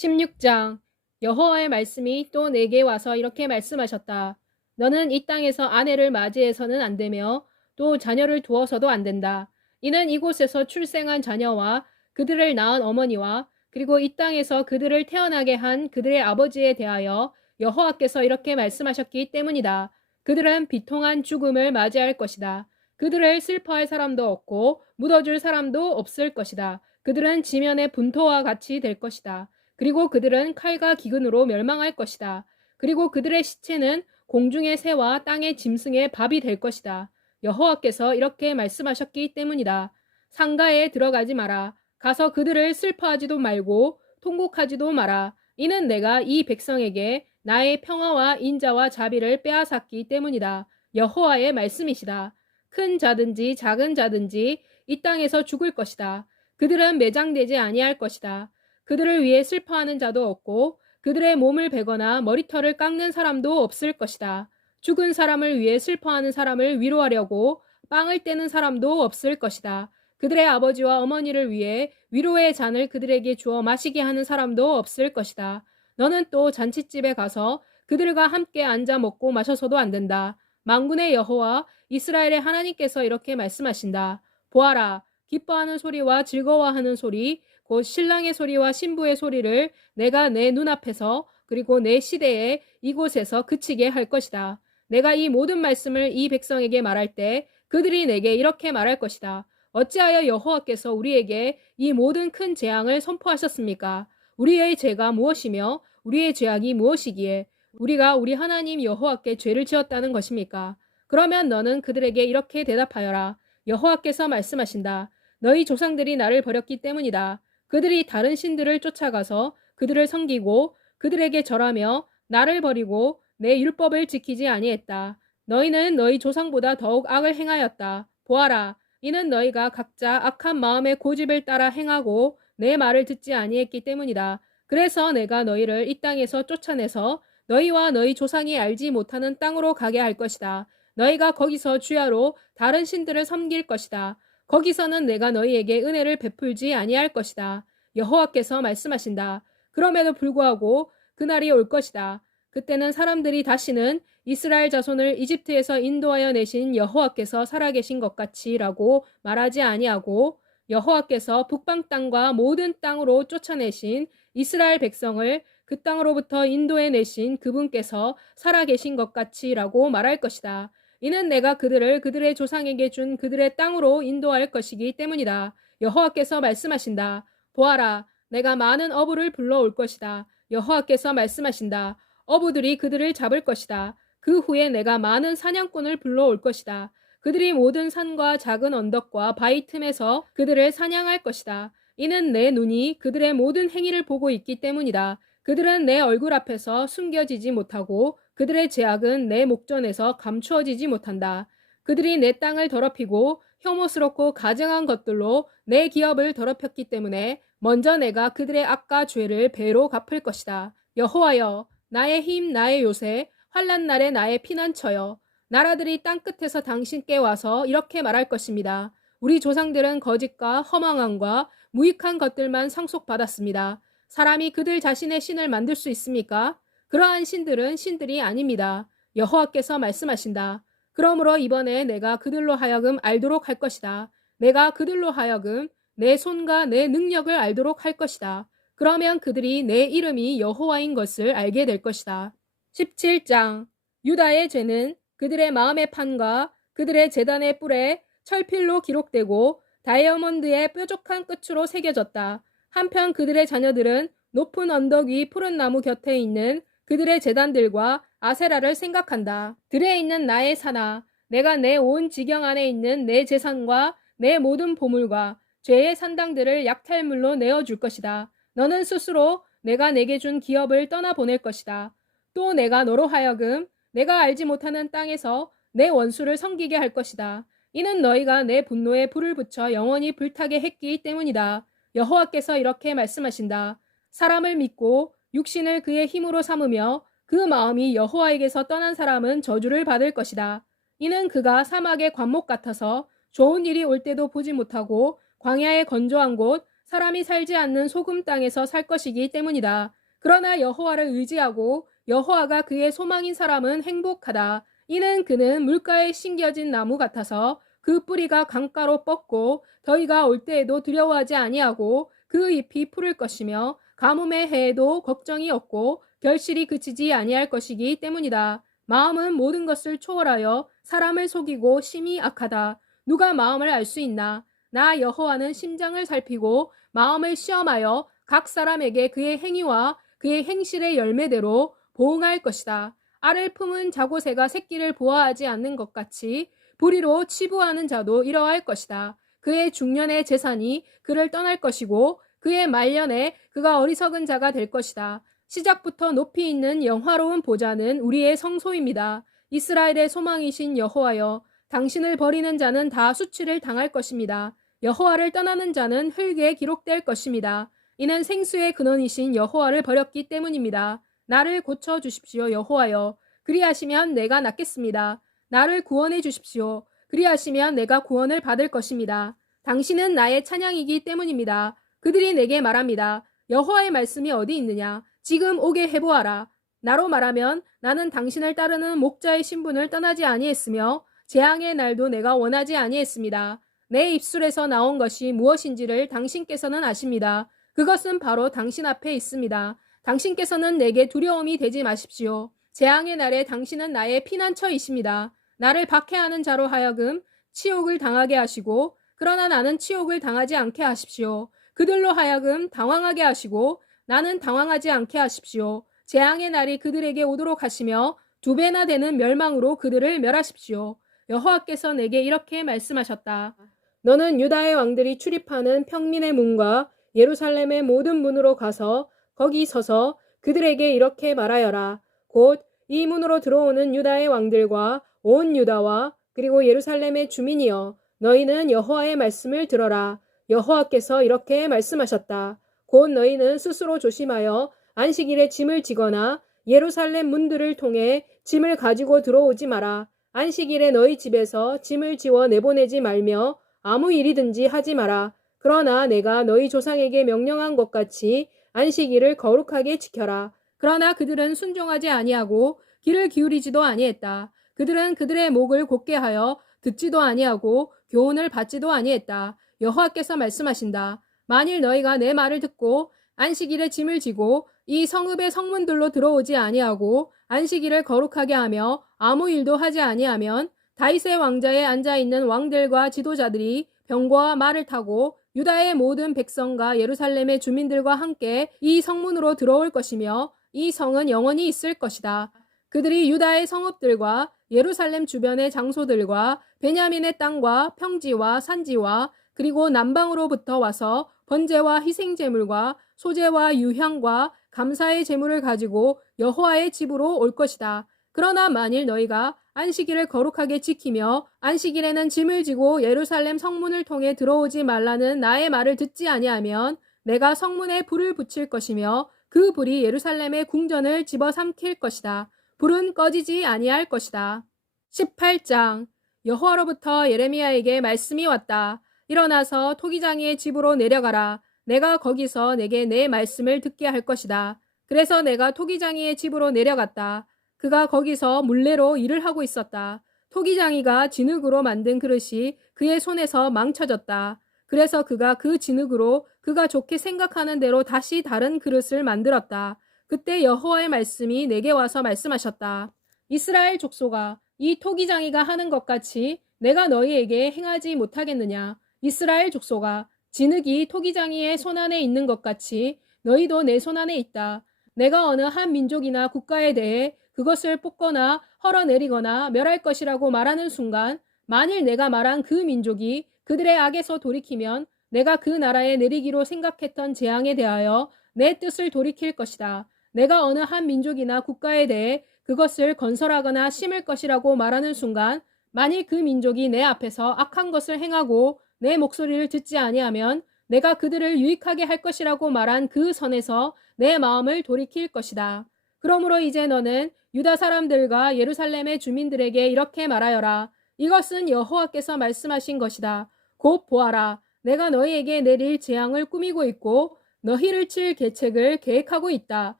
16장. 여호와의 말씀이 또 내게 와서 이렇게 말씀하셨다. 너는 이 땅에서 아내를 맞이해서는 안 되며 또 자녀를 두어서도 안 된다. 이는 이곳에서 출생한 자녀와 그들을 낳은 어머니와 그리고 이 땅에서 그들을 태어나게 한 그들의 아버지에 대하여 여호와께서 이렇게 말씀하셨기 때문이다. 그들은 비통한 죽음을 맞이할 것이다. 그들을 슬퍼할 사람도 없고 묻어줄 사람도 없을 것이다. 그들은 지면의 분토와 같이 될 것이다. 그리고 그들은 칼과 기근으로 멸망할 것이다. 그리고 그들의 시체는 공중의 새와 땅의 짐승의 밥이 될 것이다. 여호와께서 이렇게 말씀하셨기 때문이다. 상가에 들어가지 마라. 가서 그들을 슬퍼하지도 말고 통곡하지도 마라. 이는 내가 이 백성에게 나의 평화와 인자와 자비를 빼앗았기 때문이다. 여호와의 말씀이시다. 큰 자든지 작은 자든지 이 땅에서 죽을 것이다. 그들은 매장되지 아니할 것이다. 그들을 위해 슬퍼하는 자도 없고 그들의 몸을 베거나 머리털을 깎는 사람도 없을 것이다. 죽은 사람을 위해 슬퍼하는 사람을 위로하려고 빵을 떼는 사람도 없을 것이다. 그들의 아버지와 어머니를 위해 위로의 잔을 그들에게 주어 마시게 하는 사람도 없을 것이다. 너는 또 잔치집에 가서 그들과 함께 앉아 먹고 마셔서도 안 된다. 만군의 여호와 이스라엘의 하나님께서 이렇게 말씀하신다. 보아라, 기뻐하는 소리와 즐거워하는 소리, 곧 신랑의 소리와 신부의 소리를 내가 내 눈앞에서 그리고 내 시대에 이곳에서 그치게 할 것이다. 내가 이 모든 말씀을 이 백성에게 말할 때 그들이 내게 이렇게 말할 것이다. 어찌하여 여호와께서 우리에게 이 모든 큰 재앙을 선포하셨습니까? 우리의 죄가 무엇이며 우리의 죄악이 무엇이기에 우리가 우리 하나님 여호와께 죄를 지었다는 것입니까? 그러면 너는 그들에게 이렇게 대답하여라. 여호와께서 말씀하신다. 너희 조상들이 나를 버렸기 때문이다. 그들이 다른 신들을 쫓아가서 그들을 섬기고 그들에게 절하며 나를 버리고 내 율법을 지키지 아니했다. 너희는 너희 조상보다 더욱 악을 행하였다. 보아라, 이는 너희가 각자 악한 마음의 고집을 따라 행하고 내 말을 듣지 아니했기 때문이다. 그래서 내가 너희를 이 땅에서 쫓아내서 너희와 너희 조상이 알지 못하는 땅으로 가게 할 것이다. 너희가 거기서 주야로 다른 신들을 섬길 것이다. 거기서는 내가 너희에게 은혜를 베풀지 아니할 것이다. 여호와께서 말씀하신다. 그럼에도 불구하고 그날이 올 것이다. 그때는 사람들이 다시는 이스라엘 자손을 이집트에서 인도하여 내신 여호와께서 살아계신 것 같이라고 말하지 아니하고 여호와께서 북방 땅과 모든 땅으로 쫓아내신 이스라엘 백성을 그 땅으로부터 인도해 내신 그분께서 살아계신 것 같이라고 말할 것이다. 이는 내가 그들을 그들의 조상에게 준 그들의 땅으로 인도할 것이기 때문이다. 여호와께서 말씀하신다. 보아라, 내가 많은 어부를 불러올 것이다. 여호와께서 말씀하신다. 어부들이 그들을 잡을 것이다. 그 후에 내가 많은 사냥꾼을 불러올 것이다. 그들이 모든 산과 작은 언덕과 바위 틈에서 그들을 사냥할 것이다. 이는 내 눈이 그들의 모든 행위를 보고 있기 때문이다. 그들은 내 얼굴 앞에서 숨겨지지 못하고 그들의 죄악은 내 목전에서 감추어지지 못한다. 그들이 내 땅을 더럽히고 혐오스럽고 가증한 것들로 내 기업을 더럽혔기 때문에 먼저 내가 그들의 악과 죄를 배로 갚을 것이다. 여호와여, 나의 힘, 나의 요새, 환난 날에 나의 피난처여, 나라들이 땅끝에서 당신께 와서 이렇게 말할 것입니다. 우리 조상들은 거짓과 허망함과 무익한 것들만 상속받았습니다. 사람이 그들 자신의 신을 만들 수 있습니까? 그러한 신들은 신들이 아닙니다. 여호와께서 말씀하신다. 그러므로 이번에 내가 그들로 하여금 알도록 할 것이다. 내가 그들로 하여금 내 손과 내 능력을 알도록 할 것이다. 그러면 그들이 내 이름이 여호와인 것을 알게 될 것이다. 17장. 유다의 죄는 그들의 마음의 판과 그들의 제단의 뿔에 철필로 기록되고 다이아몬드의 뾰족한 끝으로 새겨졌다. 한편 그들의 자녀들은 높은 언덕 위 푸른 나무 곁에 있는 그들의 제단들과 아세라를 생각한다. 들에 있는 나의 산아, 내가 내 온 지경 안에 있는 내 재산과 내 모든 보물과 죄의 산당들을 약탈물로 내어줄 것이다. 너는 스스로 내가 내게 준 기업을 떠나보낼 것이다. 또 내가 너로 하여금 내가 알지 못하는 땅에서 내 원수를 섬기게 할 것이다. 이는 너희가 내 분노에 불을 붙여 영원히 불타게 했기 때문이다. 여호와께서 이렇게 말씀하신다. 사람을 믿고 육신을 그의 힘으로 삼으며 그 마음이 여호와에게서 떠난 사람은 저주를 받을 것이다. 이는 그가 사막의 관목 같아서 좋은 일이 올 때도 보지 못하고 광야의 건조한 곳 사람이 살지 않는 소금 땅에서 살 것이기 때문이다. 그러나 여호와를 의지하고 여호와가 그의 소망인 사람은 행복하다. 이는 그는 물가에 심겨진 나무 같아서 그 뿌리가 강가로 뻗고 더위가 올 때에도 두려워하지 아니하고 그 잎이 푸를 것이며 가뭄의 해에도 걱정이 없고 결실이 그치지 아니할 것이기 때문이다. 마음은 모든 것을 초월하여 사람을 속이고 심히 악하다. 누가 마음을 알 수 있나? 나 여호와는 심장을 살피고 마음을 시험하여 각 사람에게 그의 행위와 그의 행실의 열매대로 보응할 것이다. 알을 품은 자고새가 새끼를 보아하지 않는 것 같이 불의로 치부하는 자도 이러할 것이다. 그의 중년의 재산이 그를 떠날 것이고 그의 말년에 그가 어리석은 자가 될 것이다. 시작부터 높이 있는 영화로운 보좌는 우리의 성소입니다. 이스라엘의 소망이신 여호와여, 당신을 버리는 자는 다 수치를 당할 것입니다. 여호와를 떠나는 자는 흙에 기록될 것입니다. 이는 생수의 근원이신 여호와를 버렸기 때문입니다. 나를 고쳐주십시오, 여호와여. 그리하시면 내가 낫겠습니다. 나를 구원해 주십시오. 그리하시면 내가 구원을 받을 것입니다. 당신은 나의 찬양이기 때문입니다. 그들이 내게 말합니다. 여호와의 말씀이 어디 있느냐? 지금 오게 해보아라. 나로 말하면 나는 당신을 따르는 목자의 신분을 떠나지 아니했으며 재앙의 날도 내가 원하지 아니했습니다. 내 입술에서 나온 것이 무엇인지를 당신께서는 아십니다. 그것은 바로 당신 앞에 있습니다. 당신께서는 내게 두려움이 되지 마십시오. 재앙의 날에 당신은 나의 피난처이십니다. 나를 박해하는 자로 하여금 치욕을 당하게 하시고 그러나 나는 치욕을 당하지 않게 하십시오. 그들로 하여금 당황하게 하시고 나는 당황하지 않게 하십시오. 재앙의 날이 그들에게 오도록 하시며 2배나 되는 멸망으로 그들을 멸하십시오. 여호와께서 내게 이렇게 말씀하셨다. 너는 유다의 왕들이 출입하는 평민의 문과 예루살렘의 모든 문으로 가서 거기 서서 그들에게 이렇게 말하여라. 곧 이 문으로 들어오는 유다의 왕들과 온 유다와 그리고 예루살렘의 주민이여, 너희는 여호와의 말씀을 들어라. 여호와께서 이렇게 말씀하셨다. 곧 너희는 스스로 조심하여 안식일에 짐을 지거나 예루살렘 문들을 통해 짐을 가지고 들어오지 마라. 안식일에 너희 집에서 짐을 지워 내보내지 말며 아무 일이든지 하지 마라. 그러나 내가 너희 조상에게 명령한 것 같이 안식일을 거룩하게 지켜라. 그러나 그들은 순종하지 아니하고 귀를 기울이지도 아니했다. 그들은 그들의 목을 곧게 하여 듣지도 아니하고 교훈을 받지도 아니했다. 여호와께서 말씀하신다. 만일 너희가 내 말을 듣고 안식일에 짐을 지고 이 성읍의 성문들로 들어오지 아니하고 안식일을 거룩하게 하며 아무 일도 하지 아니하면 다윗의 왕자에 앉아있는 왕들과 지도자들이 병거와 말을 타고 유다의 모든 백성과 예루살렘의 주민들과 함께 이 성문으로 들어올 것이며 이 성은 영원히 있을 것이다. 그들이 유다의 성읍들과 예루살렘 주변의 장소들과 베냐민의 땅과 평지와 산지와 그리고 남방으로부터 와서 번제와 희생제물과 소제와 유향과 감사의 제물을 가지고 여호와의 집으로 올 것이다. 그러나 만일 너희가 안식일을 거룩하게 지키며 안식일에는 짐을 지고 예루살렘 성문을 통해 들어오지 말라는 나의 말을 듣지 아니하면 내가 성문에 불을 붙일 것이며 그 불이 예루살렘의 궁전을 집어삼킬 것이다. 불은 꺼지지 아니할 것이다. 18장. 여호와로부터 예레미야에게 말씀이 왔다. 일어나서 토기장이의 집으로 내려가라. 내가 거기서 내게 내 말씀을 듣게 할 것이다. 그래서 내가 토기장이의 집으로 내려갔다. 그가 거기서 물레로 일을 하고 있었다. 토기장이가 진흙으로 만든 그릇이 그의 손에서 망쳐졌다. 그래서 그가 그 진흙으로 그가 좋게 생각하는 대로 다시 다른 그릇을 만들었다. 그때 여호와의 말씀이 내게 와서 말씀하셨다. 이스라엘 족속아, 이 토기장이가 하는 것 같이 내가 너희에게 행하지 못하겠느냐. 이스라엘 족속아, 진흙이 토기장이의 손안에 있는 것 같이 너희도 내 손안에 있다. 내가 어느 한 민족이나 국가에 대해 그것을 뽑거나 헐어내리거나 멸할 것이라고 말하는 순간 만일 내가 말한 그 민족이 그들의 악에서 돌이키면 내가 그 나라에 내리기로 생각했던 재앙에 대하여 내 뜻을 돌이킬 것이다. 내가 어느 한 민족이나 국가에 대해 그것을 건설하거나 심을 것이라고 말하는 순간 만일 그 민족이 내 앞에서 악한 것을 행하고 내 목소리를 듣지 아니하면 내가 그들을 유익하게 할 것이라고 말한 그 선에서 내 마음을 돌이킬 것이다. 그러므로 이제 너는 유다 사람들과 예루살렘의 주민들에게 이렇게 말하여라. 이것은 여호와께서 말씀하신 것이다. 곧 보아라. 내가 너희에게 내릴 재앙을 꾸미고 있고 너희를 칠 계책을 계획하고 있다.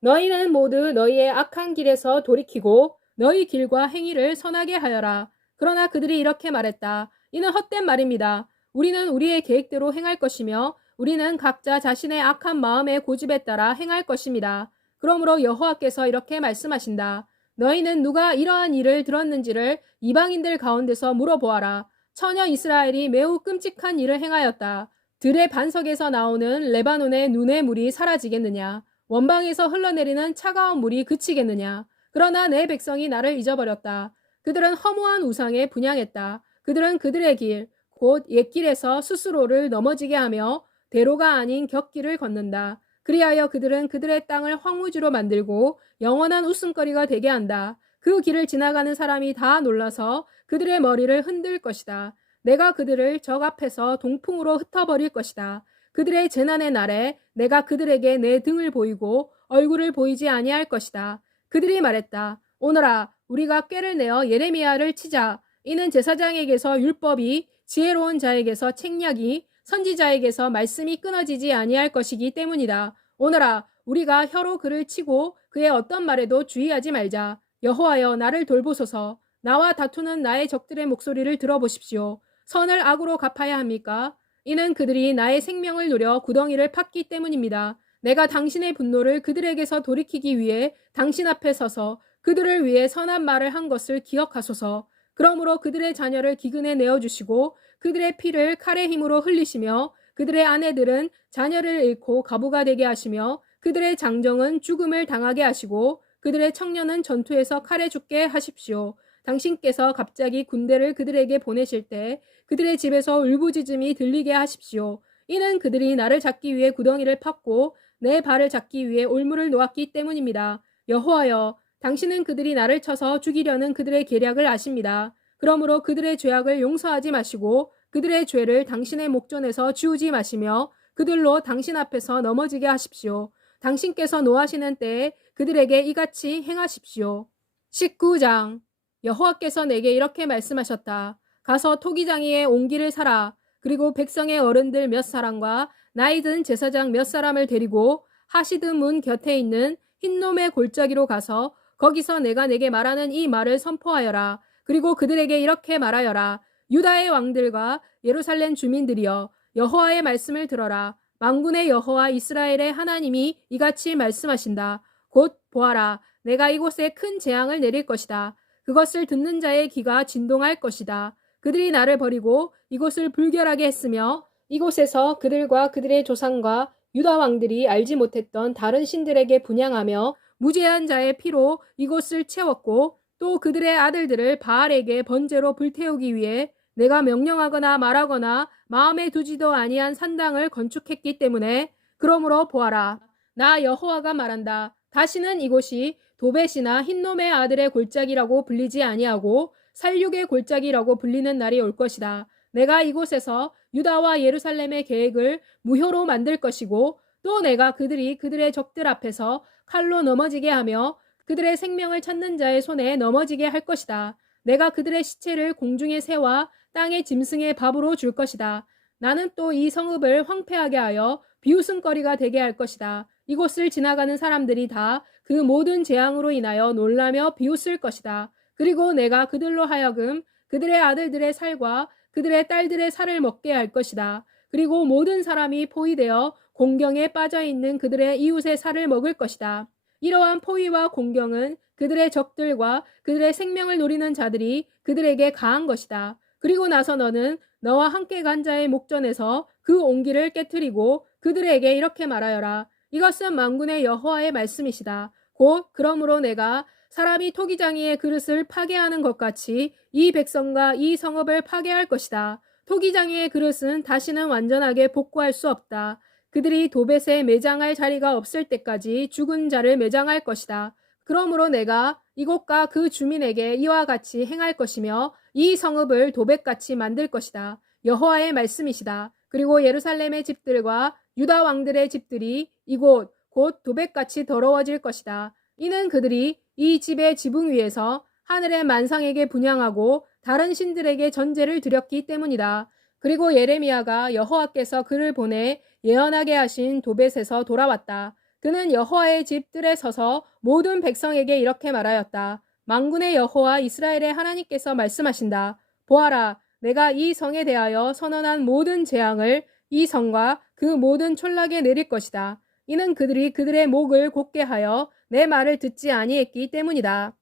너희는 모두 너희의 악한 길에서 돌이키고 너희 길과 행위를 선하게 하여라. 그러나 그들이 이렇게 말했다. 이는 헛된 말입니다. 우리는 우리의 계획대로 행할 것이며 우리는 각자 자신의 악한 마음의 고집에 따라 행할 것입니다. 그러므로 여호와께서 이렇게 말씀하신다. 너희는 누가 이러한 일을 들었는지를 이방인들 가운데서 물어보아라. 처녀 이스라엘이 매우 끔찍한 일을 행하였다. 들의 반석에서 나오는 레바논의 눈의 물이 사라지겠느냐? 원방에서 흘러내리는 차가운 물이 그치겠느냐? 그러나 내 백성이 나를 잊어버렸다. 그들은 허무한 우상에 분향했다. 그들은 그들의 길, 곧 옛길에서 스스로를 넘어지게 하며 대로가 아닌 곁길을 걷는다. 그리하여 그들은 그들의 땅을 황무지로 만들고 영원한 웃음거리가 되게 한다. 그 길을 지나가는 사람이 다 놀라서 그들의 머리를 흔들 것이다. 내가 그들을 적 앞에서 동풍으로 흩어버릴 것이다. 그들의 재난의 날에 내가 그들에게 내 등을 보이고 얼굴을 보이지 아니할 것이다. 그들이 말했다. 오너라, 우리가 꾀를 내어 예레미야를 치자. 이는 제사장에게서 율법이, 지혜로운 자에게서 책략이, 선지자에게서 말씀이 끊어지지 아니할 것이기 때문이다. 오너라, 우리가 혀로 그를 치고 그의 어떤 말에도 주의하지 말자. 여호와여, 나를 돌보소서. 나와 다투는 나의 적들의 목소리를 들어보십시오. 선을 악으로 갚아야 합니까? 이는 그들이 나의 생명을 노려 구덩이를 팠기 때문입니다. 내가 당신의 분노를 그들에게서 돌이키기 위해 당신 앞에 서서 그들을 위해 선한 말을 한 것을 기억하소서. 그러므로 그들의 자녀를 기근에 내어주시고 그들의 피를 칼의 힘으로 흘리시며 그들의 아내들은 자녀를 잃고 가부가 되게 하시며 그들의 장정은 죽음을 당하게 하시고 그들의 청년은 전투에서 칼에 죽게 하십시오. 당신께서 갑자기 군대를 그들에게 보내실 때 그들의 집에서 울부짖음이 들리게 하십시오. 이는 그들이 나를 잡기 위해 구덩이를 팠고 내 발을 잡기 위해 올무를 놓았기 때문입니다. 여호와여, 당신은 그들이 나를 쳐서 죽이려는 그들의 계략을 아십니다. 그러므로 그들의 죄악을 용서하지 마시고 그들의 죄를 당신의 목전에서 지우지 마시며 그들로 당신 앞에서 넘어지게 하십시오. 당신께서 노하시는 때에 그들에게 이같이 행하십시오. 19장. 여호와께서 내게 이렇게 말씀하셨다. 가서 토기장이의 옹기를 사라. 그리고 백성의 어른들 몇 사람과 나이든 제사장 몇 사람을 데리고 하시드 문 곁에 있는 흰놈의 골짜기로 가서 거기서 내가 내게 말하는 이 말을 선포하여라. 그리고 그들에게 이렇게 말하여라. 유다의 왕들과 예루살렘 주민들이여, 여호와의 말씀을 들어라. 만군의 여호와 이스라엘의 하나님이 이같이 말씀하신다. 곧 보아라, 내가 이곳에 큰 재앙을 내릴 것이다. 그것을 듣는 자의 귀가 진동할 것이다. 그들이 나를 버리고 이곳을 불결하게 했으며 이곳에서 그들과 그들의 조상과 유다 왕들이 알지 못했던 다른 신들에게 분향하며 무죄한 자의 피로 이곳을 채웠고 또 그들의 아들들을 바알에게 번제로 불태우기 위해 내가 명령하거나 말하거나 마음에 두지도 아니한 산당을 건축했기 때문에 그러므로 보아라. 나 여호와가 말한다. 다시는 이곳이 도벳이나 흰놈의 아들의 골짜기라고 불리지 아니하고 살육의 골짜기라고 불리는 날이 올 것이다. 내가 이곳에서 유다와 예루살렘의 계획을 무효로 만들 것이고 또 내가 그들이 그들의 적들 앞에서 칼로 넘어지게 하며 그들의 생명을 찾는 자의 손에 넘어지게 할 것이다. 내가 그들의 시체를 공중의 새와 땅의 짐승의 밥으로 줄 것이다. 나는 또 이 성읍을 황폐하게 하여 비웃음거리가 되게 할 것이다. 이곳을 지나가는 사람들이 다 그 모든 재앙으로 인하여 놀라며 비웃을 것이다. 그리고 내가 그들로 하여금 그들의 아들들의 살과 그들의 딸들의 살을 먹게 할 것이다. 그리고 모든 사람이 포위되어 공경에 빠져있는 그들의 이웃의 살을 먹을 것이다. 이러한 포위와 공경은 그들의 적들과 그들의 생명을 노리는 자들이 그들에게 가한 것이다. 그리고 나서 너는 너와 함께 간 자의 목전에서 그 옹기를 깨뜨리고 그들에게 이렇게 말하여라. 이것은 만군의 여호와의 말씀이시다. 곧 그러므로 내가 사람이 토기장이의 그릇을 파괴하는 것 같이 이 백성과 이 성읍을 파괴할 것이다. 토기장이의 그릇은 다시는 완전하게 복구할 수 없다. 그들이 도벳에 매장할 자리가 없을 때까지 죽은 자를 매장할 것이다. 그러므로 내가 이곳과 그 주민에게 이와 같이 행할 것이며 이 성읍을 도벳같이 만들 것이다. 여호와의 말씀이시다. 그리고 예루살렘의 집들과 유다 왕들의 집들이 이곳 곧 도벳같이 더러워질 것이다. 이는 그들이 이 집의 지붕 위에서 하늘의 만상에게 분향하고 다른 신들에게 전제를 드렸기 때문이다. 그리고 예레미야가 여호와께서 그를 보내 예언하게 하신 도벳에서 돌아왔다. 그는 여호와의 집 뜰에 서서 모든 백성에게 이렇게 말하였다. 만군의 여호와 이스라엘의 하나님께서 말씀하신다. 보아라, 내가 이 성에 대하여 선언한 모든 재앙을 이 성과 그 모든 촌락에 내릴 것이다. 이는 그들이 그들의 목을 곧게 하여 내 말을 듣지 아니했기 때문이다.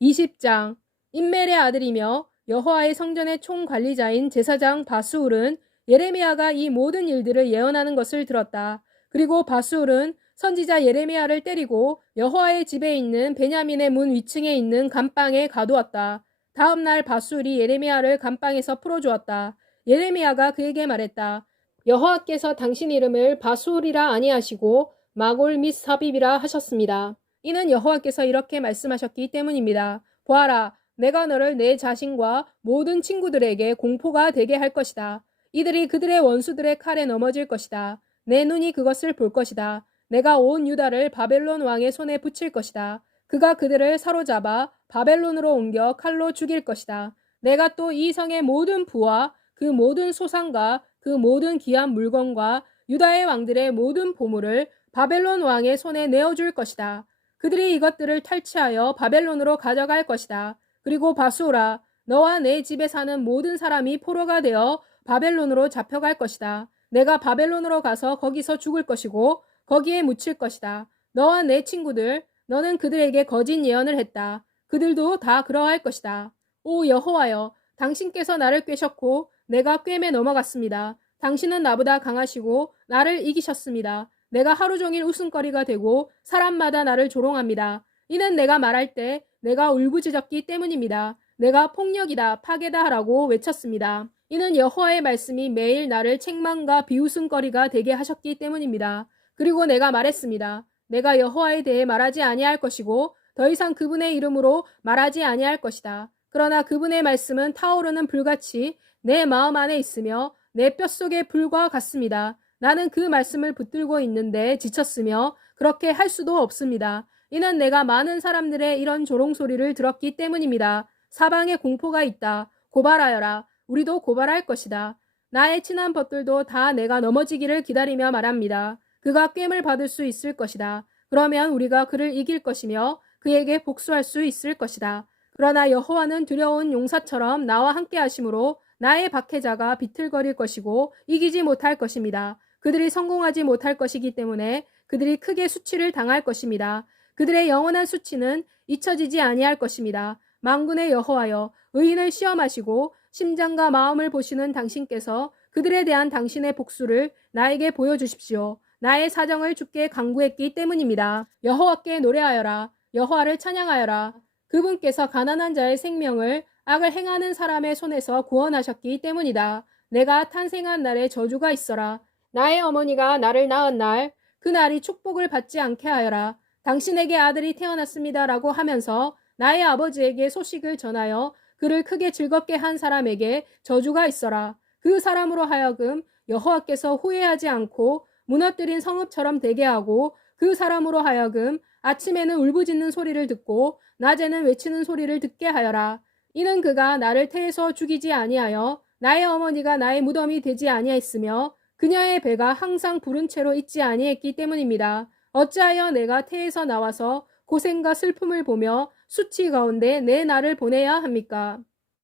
20장. 임멜의 아들이며 여호와의 성전의 총관리자인 제사장 바수울은 예레미야가 이 모든 일들을 예언하는 것을 들었다. 그리고 바수울은 선지자 예레미야를 때리고 여호와의 집에 있는 베냐민의 문 위층에 있는 감방에 가두었다. 다음 날 바수울이 예레미야를 감방에서 풀어주었다. 예레미야가 그에게 말했다. 여호와께서 당신 이름을 바수울이라 아니하시고 마골 및 사빕이라 하셨습니다. 이는 여호와께서 이렇게 말씀하셨기 때문입니다. 보아라, 내가 너를 내 자신과 모든 친구들에게 공포가 되게 할 것이다. 이들이 그들의 원수들의 칼에 넘어질 것이다. 내 눈이 그것을 볼 것이다. 내가 온 유다를 바벨론 왕의 손에 붙일 것이다. 그가 그들을 사로잡아 바벨론으로 옮겨 칼로 죽일 것이다. 내가 또 이 성의 모든 부와 그 모든 소상과 그 모든 귀한 물건과 유다의 왕들의 모든 보물을 바벨론 왕의 손에 내어줄 것이다. 그들이 이것들을 탈취하여 바벨론으로 가져갈 것이다. 그리고 바수라, 너와 내 집에 사는 모든 사람이 포로가 되어 바벨론으로 잡혀갈 것이다. 내가 바벨론으로 가서 거기서 죽을 것이고 거기에 묻힐 것이다. 너와 내 친구들, 너는 그들에게 거짓 예언을 했다. 그들도 다 그러할 것이다. 오 여호와여, 당신께서 나를 꿰셨고 내가 꿰매 넘어갔습니다. 당신은 나보다 강하시고 나를 이기셨습니다. 내가 하루 종일 웃음거리가 되고 사람마다 나를 조롱합니다. 이는 내가 말할 때 내가 울부짖었기 때문입니다. 내가 폭력이다, 파괴다 하라고 외쳤습니다. 이는 여호와의 말씀이 매일 나를 책망과 비웃음거리가 되게 하셨기 때문입니다. 그리고 내가 말했습니다. 내가 여호와에 대해 말하지 아니할 것이고 더 이상 그분의 이름으로 말하지 아니할 것이다. 그러나 그분의 말씀은 타오르는 불같이 내 마음 안에 있으며 내 뼛속의 불과 같습니다. 나는 그 말씀을 붙들고 있는데 지쳤으며 그렇게 할 수도 없습니다. 이는 내가 많은 사람들의 이런 조롱소리를 들었기 때문입니다. 사방에 공포가 있다. 고발하여라. 우리도 고발할 것이다. 나의 친한 벗들도 다 내가 넘어지기를 기다리며 말합니다. 그가 꿰을 받을 수 있을 것이다. 그러면 우리가 그를 이길 것이며 그에게 복수할 수 있을 것이다. 그러나 여호와는 두려운 용사처럼 나와 함께 하심으로 나의 박해자가 비틀거릴 것이고 이기지 못할 것입니다. 그들이 성공하지 못할 것이기 때문에 그들이 크게 수치를 당할 것입니다. 그들의 영원한 수치는 잊혀지지 아니할 것입니다. 만군의 여호와여, 의인을 시험하시고 심장과 마음을 보시는 당신께서 그들에 대한 당신의 복수를 나에게 보여주십시오. 나의 사정을 주께 간구했기 때문입니다. 여호와께 노래하여라. 여호와를 찬양하여라. 그분께서 가난한 자의 생명을 악을 행하는 사람의 손에서 구원하셨기 때문이다. 내가 탄생한 날에 저주가 있어라. 나의 어머니가 나를 낳은 날, 그 날이 축복을 받지 않게 하여라. 당신에게 아들이 태어났습니다라고 하면서 나의 아버지에게 소식을 전하여 그를 크게 즐겁게 한 사람에게 저주가 있어라. 그 사람으로 하여금 여호와께서 후회하지 않고 무너뜨린 성읍처럼 되게 하고 그 사람으로 하여금 아침에는 울부짖는 소리를 듣고 낮에는 외치는 소리를 듣게 하여라. 이는 그가 나를 태에서 죽이지 아니하여 나의 어머니가 나의 무덤이 되지 아니하였으며 그녀의 배가 항상 부른 채로 있지 아니했기 때문입니다. 어찌하여 내가 태에서 나와서 고생과 슬픔을 보며 수치 가운데 내 날을 보내야 합니까?